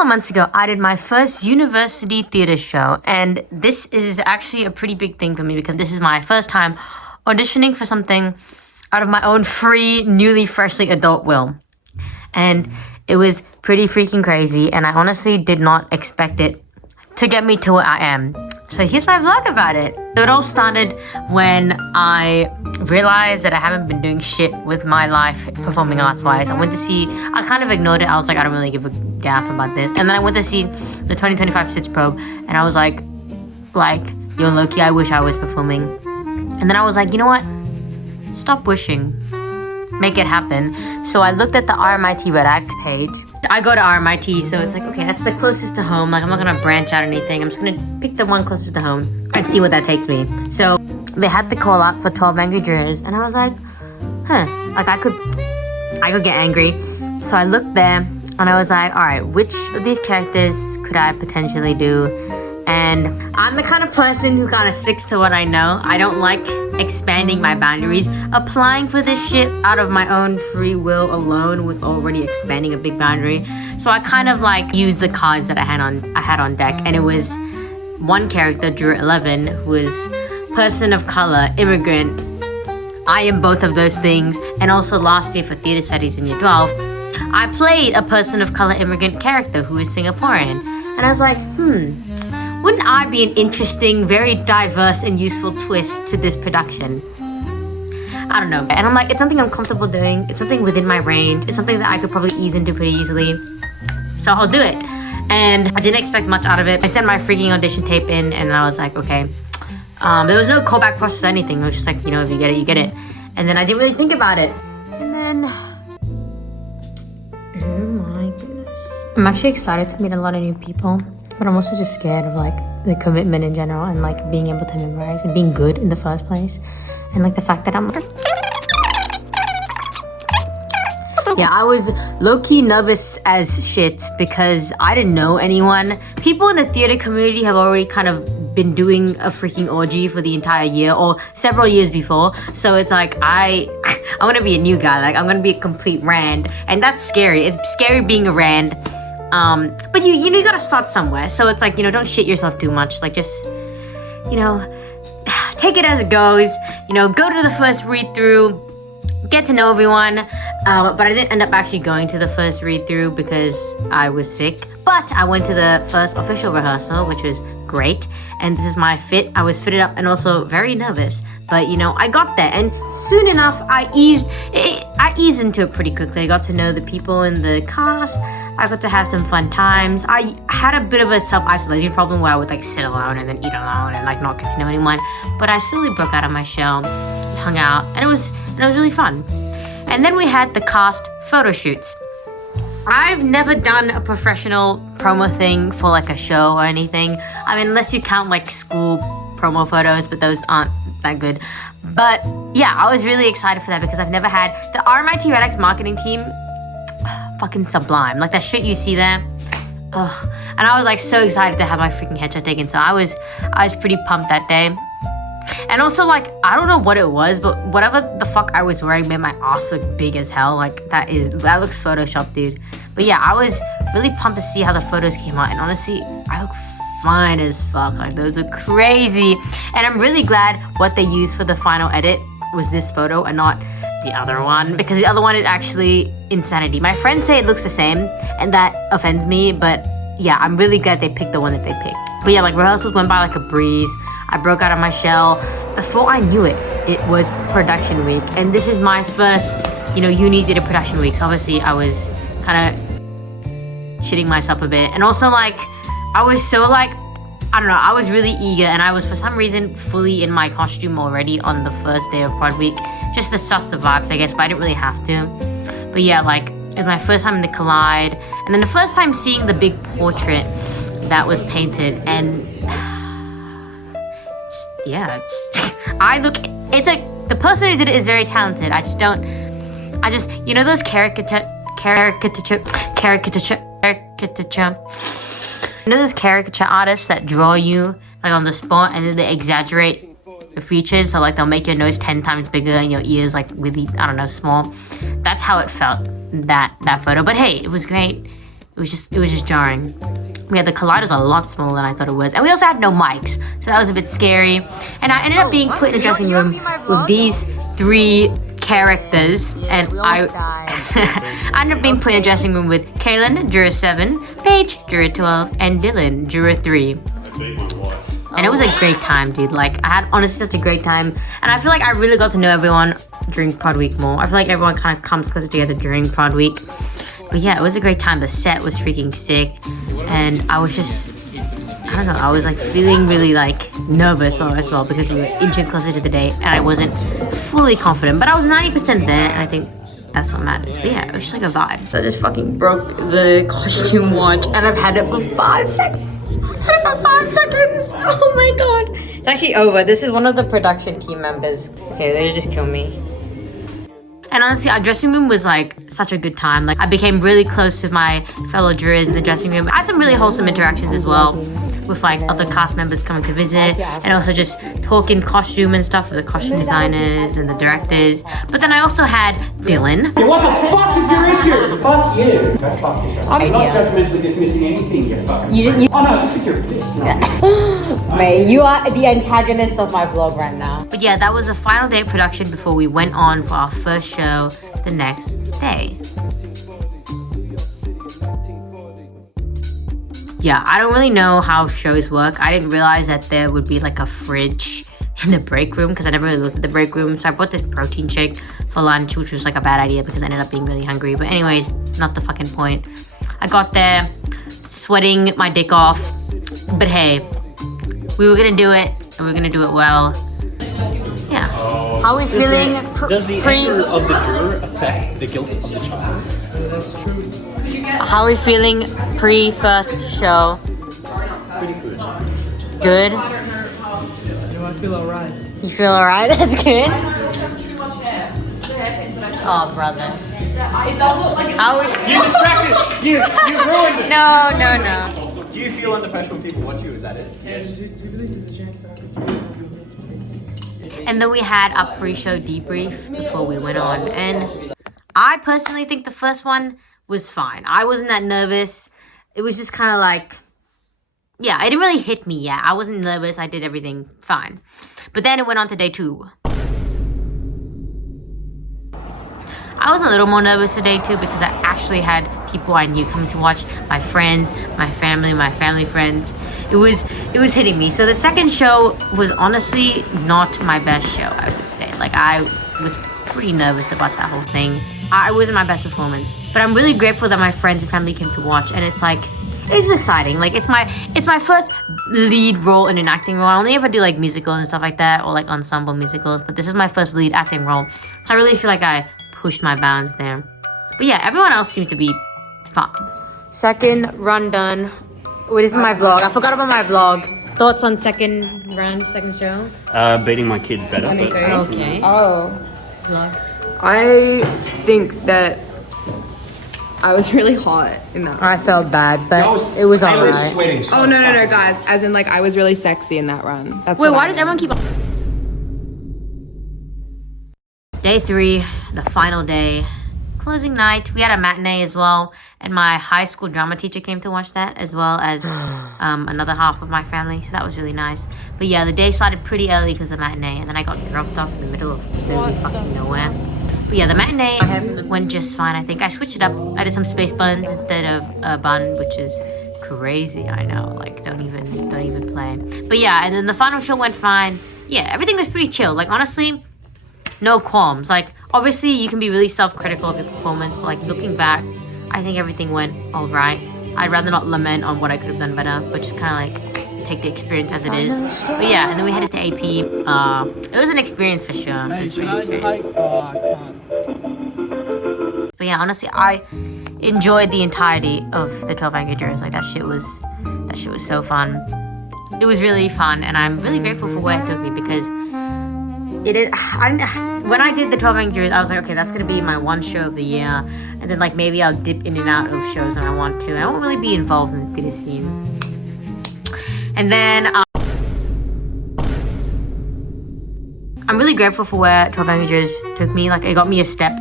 couple of months ago, I did my first university theater show, and this is actually a pretty big thing for me because this is my first time auditioning for something out of my own free, newly, freshly adult will. And it was pretty freaking crazy, and I honestly did not expect it to get me to where I am. So here's my vlog about it. So it all started when I realized that I haven't been doing shit with my life performing arts wise. I kind of ignored it. I was like, I don't really give a gaff about this. And then I went to see the 2025 SITS probe, and I was like, yo, Loki, I wish I was performing. And then I was like, you know what? Stop wishing. Make it happen. So I looked at the RMIT Red Act page. I go to RMIT, so it's like, okay, that's the closest to home. Like, I'm not gonna branch out anything. I'm just gonna pick the one closest to home and see what that takes me. So they had the call out for 12 angry jurors, and I was like, like I could get angry. So I looked there, and I was like, all right, which of these characters could I potentially do? And I'm the kind of person who kind of sticks to what I know. I don't like expanding my boundaries. Applying for this shit out of my own free will alone was already expanding a big boundary. So I kind of like used the cards that I had on deck, and it was one character, Juror 11, who was person of color, immigrant. I am both of those things. And also last year for theater studies in year 12, I played a person of color immigrant character who is Singaporean. And I was like, wouldn't I be an interesting, very diverse and useful twist to this production? I don't know. And I'm like, it's something I'm comfortable doing. It's something within my range. It's something that I could probably ease into pretty easily. So I'll do it. And I didn't expect much out of it. I sent my freaking audition tape in, and I was like, okay. There was no callback process or anything. It was just like, you know, if you get it, you get it. And then I didn't really think about it. And then, oh my goodness. I'm actually excited to meet a lot of new people. But I'm also just scared of like the commitment in general and like being able to memorize and being good in the first place. And like the fact that I'm like... Yeah, I was low-key nervous as shit because I didn't know anyone. People in the theater community have already kind of been doing a freaking orgy for the entire year or several years before. So it's like I'm gonna be a new guy. Like I'm gonna be a complete rand. And that's scary. It's scary being a rand. But you gotta start somewhere. So it's like, you know, don't shit yourself too much. Like just, you know, take it as it goes. You know, go to the first read through, get to know everyone. But I didn't end up actually going to the first read through because I was sick. But I went to the first official rehearsal, which was great. And this is my fit. I was fitted up and also very nervous. But you know, I got there, and soon enough, I eased into it pretty quickly. I got to know the people in the cast. I got to have some fun times. I had a bit of a self-isolation problem where I would like sit alone and then eat alone and like not get to know anyone. But I slowly broke out of my shell, hung out, and it was really fun. And then we had the cast photo shoots. I've never done a professional promo thing for like a show or anything. I mean, unless you count like school promo photos, but those aren't that good. But yeah, I was really excited for that because I've never had the RMIT Red X marketing team. Fucking sublime. Like that shit you see there. Ugh. And I was like so excited to have my freaking headshot taken. So I was pretty pumped that day. And also like, I don't know what it was, but whatever the fuck I was wearing made my ass look big as hell. Like that looks photoshopped, dude. But yeah, I was really pumped to see how the photos came out. And honestly, I look fine as fuck. Like those are crazy. And I'm really glad what they used for the final edit was this photo and not the other one, because the other one is actually insanity. My friends say it looks the same, and that offends me, but yeah, I'm really glad they picked the one that they picked. But yeah, like rehearsals went by like a breeze. I broke out of my shell. Before I knew it, it was production week, and this is my first, you know, uni theater production week. So obviously I was kind of shitting myself a bit, and also like I was so like, I don't know, I was really eager, and I was for some reason fully in my costume already on the first day of prod week. Just to suss the vibes, I guess, but I didn't really have to. But yeah, like, it was my first time in the Collide. And then the first time seeing the big portrait that was painted. And, it's like, the person who did it is very talented. You know those caricature, you know those caricature artists that draw you, like, on the spot, and then they exaggerate the features, so like they'll make your nose 10 times bigger and your ears like really, I don't know, small. That's how it felt, that photo. But hey, it was great. It it was just jarring. Yeah, the collider's a lot smaller than I thought it was. And we also had no mics, so that was a bit scary. And I ended up being put in a dressing room with these 3 characters, and I ended up being put in a dressing room with Kaylin, juror 7, Paige, juror 12, and Dylan, juror 3. And it was a great time, dude. Like, I had honestly such a great time. And I feel like I really got to know everyone during Prod Week more. I feel like everyone kind of comes closer together during Prod Week. But yeah, it was a great time. The set was freaking sick. And I was just, I don't know, I was like feeling really like nervous as well because we were inching closer to the day and I wasn't fully confident. But I was 90% there, and I think that's what matters. But yeah, it was just like a vibe. So I just fucking broke the costume watch and I've had it for 5 seconds. For 5 seconds. Oh my god. It's actually over. This is one of the production team members. Okay, they just killed me. And honestly, our dressing room was like such a good time. Like, I became really close with my fellow jurors in the dressing room. I had some really wholesome interactions as well with like other cast members coming to visit, and also just talking costume and stuff with the costume designers and the directors. But then I also had Dylan. Hey, what the fuck is your issue? Fuck you. That's fuck yourself. I'm not judgmentally dismissing anything, you fucking. Oh no, it's just your bitch. No. Mate, you are the antagonist of my vlog right now. But yeah, that was the final day of production before we went on for our first show the next day. Yeah, I don't really know how shows work. I didn't realize that there would be like a fridge in the break room because I never really looked at the break room. So I bought this protein shake for lunch, which was like a bad idea because I ended up being really hungry. But anyways, not the fucking point. I got there sweating my dick off. But hey, we were gonna do it and we were gonna do it well. Yeah. How are we feeling? Does the anger of the juror affect the guilt of the child? That's true. How are we feeling pre-first show? Pretty good. Good? I feel alright. You feel alright? That's good. Oh, brother. How are we? You distracted. You ruined it. No. Do you feel under pressure when people watch you? Is that it? Yes. Do you believe there's a chance that I could take it? And then we had our pre-show debrief before we went on. And I personally think the first one was fine. I wasn't that nervous. It was just kind of like, yeah, it didn't really hit me yet. I wasn't nervous. I did everything fine. But then it went on to day 2. I was a little more nervous for day 2 because I actually had people I knew coming to watch, my friends, my family friends. It was hitting me. So the second show was honestly not my best show, I would say. Like, I was pretty nervous about that whole thing. It wasn't my best performance. But I'm really grateful that my friends and family came to watch, and it's like, it's exciting. Like, it's my first lead role in an acting role. I only ever do like musicals and stuff like that, or like ensemble musicals, but this is my first lead acting role. So I really feel like I pushed my bounds there. But yeah, everyone else seemed to be fine. Second run done. Wait, this is my vlog. I forgot about my vlog. Thoughts on second run, second show? Beating my kids better. Okay. Oh, Vlog. I think that I was really hot in that. I felt bad, but it was alright. Sweating so Oh no, guys! As in, like, I was really sexy in that run. That's Wait, what why I does mean. everyone keep? Day 3, the final day, closing night. We had a matinee as well, and my high school drama teacher came to watch that, as well as another half of my family. So that was really nice. But yeah, the day started pretty early because of the matinee, and then I got dropped off in the middle of literally fucking nowhere. But yeah, the matinee went just fine, I think. I switched it up. I did some space buns instead of a bun, which is crazy, I know. Like, don't even play. But yeah, and then the final show went fine. Yeah, everything was pretty chill. Like, honestly, no qualms. Like, obviously, you can be really self-critical of your performance, but like, looking back, I think everything went all right. I'd rather not lament on what I could have done better, but just kind of like take the experience as it is. But yeah, and then we headed to AP. It was an experience for sure. It was pretty experience. But yeah, honestly, I enjoyed the entirety of the 12 Angry Jurors. Like, that shit was so fun. It was really fun, and I'm really grateful for where it took me because when I did the 12 Angry Jurors, I was like, okay, that's gonna be my one show of the year, and then like maybe I'll dip in and out of shows when I want to. I won't really be involved in the theater scene. And then I'm really grateful for where 12 Angry Jurors took me. Like, it got me a step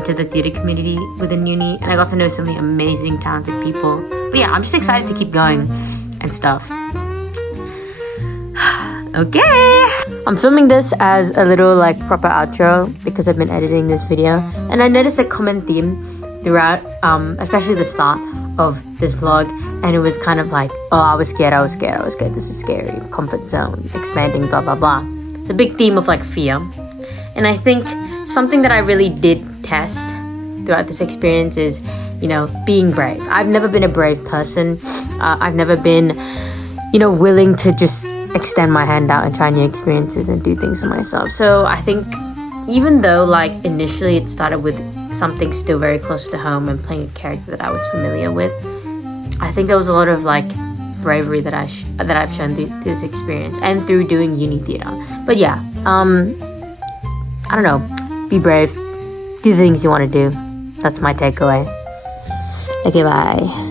into the theater community within uni, and I got to know so many amazing, talented people. But yeah, I'm just excited to keep going and stuff. Okay, I'm filming this as a little like proper outro because I've been editing this video, and I noticed a common theme throughout, especially the start of this vlog, and it was kind of like, oh, I was scared, this is scary, comfort zone, expanding, blah blah blah. It's a big theme of like fear, and I think something that I really did test throughout this experience is, you know, being brave. I've never been a brave person. I've never been, you know, willing to just extend my hand out and try new experiences and do things for myself. So I think even though like initially it started with something still very close to home and playing a character that I was familiar with, I think there was a lot of like bravery that I've shown through this experience and through doing uni theater. But yeah, I don't know, be brave, do the things you want to do. That's my takeaway. Okay, bye.